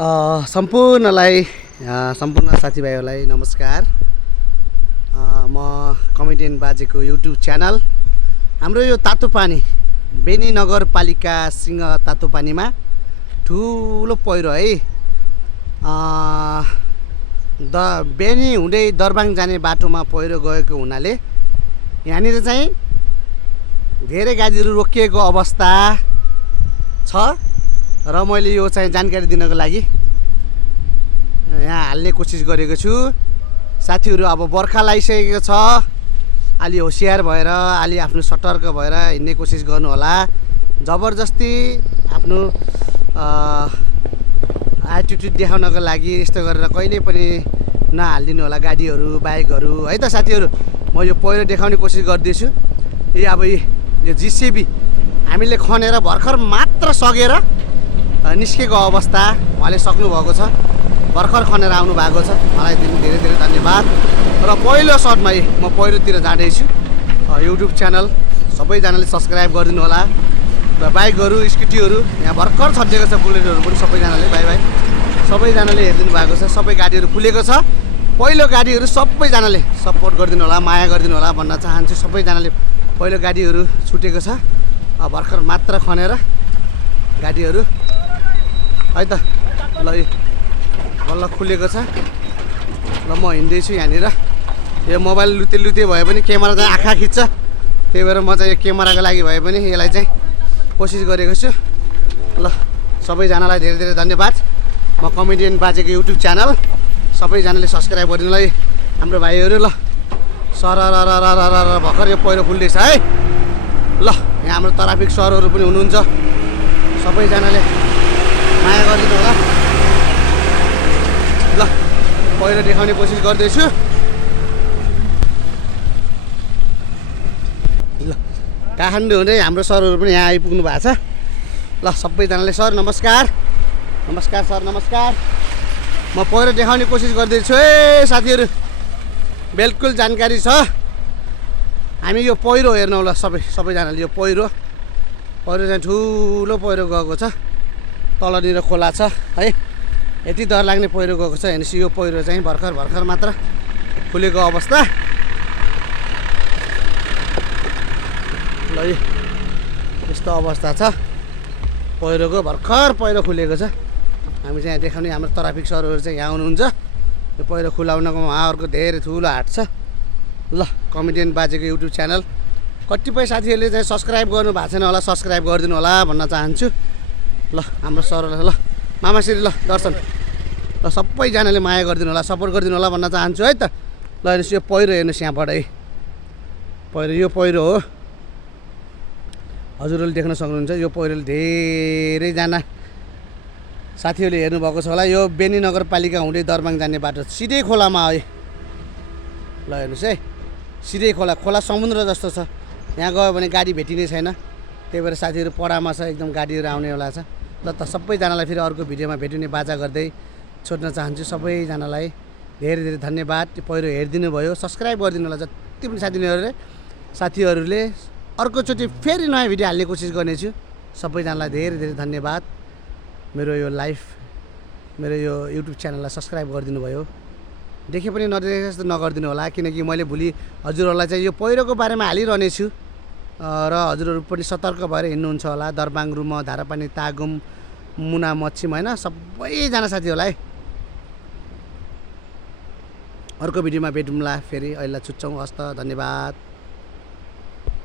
सम्पूर्णलाई सम्पूर्ण साथीभाइहरूलाई नमस्कार। म कमेडियन बाजेको युट्युब च्यानल हाम्रो यो तातोपानी बेनी नगरपालिकासँग तातोपानीमा ठुलो पहिरो है। बेनी हुँदै दरबाङ जाने बाटोमा पहिरो गएको हुनाले यहाँनिर चाहिँ धेरै गाडीहरू रोकिएको अवस्था छ र मैले यो चाहिँ जानकारी दिनको लागि यहाँ हाल्ने कोसिस गरेको छु। साथीहरू अब बर्खा लागिसकेको छ, अलि होसियार भएर अलि आफ्नो सतर्क भएर हिँड्ने कोसिस गर्नु होला। जबरजस्ती आफ्नो एटिट्युड देखाउनको लागि यस्तो गरेर कहिले पनि नहालिदिनु होला गाडीहरू बाइकहरू है त साथीहरू। म यो पहिरो देखाउने कोसिस गर्दैछु। अब यो जिसिबी हामीले खनेर भर्खर मात्र सकेर निस्केको अवस्था उहाँले सक्नुभएको छ, भर्खर खनेर आउनु भएको छ। मलाई धेरै धेरै धन्यवाद। र पहिलो सर्टमा म पहिरोतिर जाँदैछु। युट्युब च्यानल सबैजनाले सब्सक्राइब गरिदिनु होला। र बाइकहरू स्कुटीहरू यहाँ भर्खर छड्डिएको छ, बुलेटहरू पनि सबैजनाले बाई सबैजनाले हेरिदिनु भएको छ। सबै गाडीहरू खुलेको छ। पहिलो गाडीहरू सबैजनाले सपोर्ट गरिदिनु होला, माया गरिदिनु होला भन्न चाहन्छु। सबैजनाले पहिलो गाडीहरू छुटेको छ, भर्खर मात्र खनेर गाडीहरू है त। ल बल्ल खुलेको छ। ल म हिँड्दैछु यहाँनिर। यो मोबाइल लुते भए पनि क्यामेरा चाहिँ आँखा खिच्छ, त्यही भएर म चाहिँ यो क्यामेराको लागि भए पनि यसलाई चाहिँ कोसिस गरेको छु। ल सबैजनालाई धेरै धेरै धन्यवाद। म कमेडियन बाजेको युट्युब च्यानल सबैजनाले सब्सक्राइब गरिदिनुलाई हाम्रो भाइहरू। ल सर भर्खर यो पहिरो खुल्दैछ है। ल यहाँ हाम्रो ट्राफिक सरहरू पनि हुनुहुन्छ, सबैजनाले माया गरिदिनु होला। ल पहिरो देखाउने कोसिस गर्दैछु। ल काठमाडौँ हुँदै हाम्रो सरहरू पनि यहाँ आइपुग्नु भएको छ। ल सबैजनाले सर नमस्कार। नमस्कार सर नमस्कार। म पहिरो देखाउने कोसिस गर्दैछु है साथीहरू। बिल्कुल जानकारी छ। हामी यो पहिरो हेर्नु होला सबैजनाले। यो पहिरो चाहिँ ठुलो पहिरो गएको छ, तलनिर खोला छ है। यति डर लाग्ने पहिरो गएको छ। हेर्नुहोस् यो पहिरो चाहिँ भर्खर मात्र खुलेको अवस्था। ल यस्तो अवस्था छ पहिरोको, भर्खर पहिरो खुलेको छ। हामी चाहिँ यहाँ देखाउने हाम्रो ट्राफिक सरहरू चाहिँ यहाँ आउनुहुन्छ। यो पहिरो खुलाउनको उहाँहरूको धेरै ठुलो हात छ। ल कमेडियन बाजेको युट्युब च्यानल कतिपय साथीहरूले चाहिँ सब्सक्राइब गर्नु भएको छैन होला, सब्सक्राइब गरिदिनु होला भन्न चाहन्छु। ल हाम्रो सरलाई ल मामाश्री ल दर्शन ल सबैजनाले माया गरिदिनु होला, सपोर्ट गरिदिनु होला भन्न चाहन्छु है त। ल हेर्नुहोस् यो पहिरो हेर्नुहोस् यहाँबाट है। पहिरो यो पहिरो हो, हजुरहरूले देख्न सक्नुहुन्छ। यो पहिरोले धेरैजना साथीहरूले हेर्नुभएको छ होला। यो बेनी नगरपालिका हुँदै दरबाङ जाने बाटो सिधै खोलामा है। ल हेर्नुहोस् है, सिधै खोला समुद्र जस्तो छ। यहाँ गयो भने गाडी भेटिने छैन, त्यही भएर साथीहरू पढामा छ, एकदम गाडीहरू आउनेवाला छ। ल त सबैजनालाई फेरि अर्को भिडियोमा भेटिने बाचा गर्दै छोड्न चाहन्छु। सबैजनालाई धेरै धेरै धन्यवाद। त्यो पहिरो हेरिदिनु भयो, सब्सक्राइब गरिदिनु होला जति पनि साथीहरूले। अर्कोचोटि फेरि नयाँ भिडियो हाल्ने कोसिस गर्नेछु। सबैजनालाई धेरै धेरै धन्यवाद। मेरो यो युट्युब च्यानललाई सब्सक्राइब गरिदिनु भयो। देखे पनि नदेखे जस्तो नगरिदिनु होला, किनकि मैले भोलि हजुरहरूलाई चाहिँ यो पहिरोको बारेमा हालिरहनेछु र हजुरहरू पनि सतर्क भएर हिँड्नुहुन्छ होला। दरबाङ रुम धारापानी तागुम मुना मच्छिम होइन, सबैजना साथीहरूलाई अर्को भिडियोमा भेटौँला फेरि। अहिले छुट्छौँ। हस्त धन्यवाद।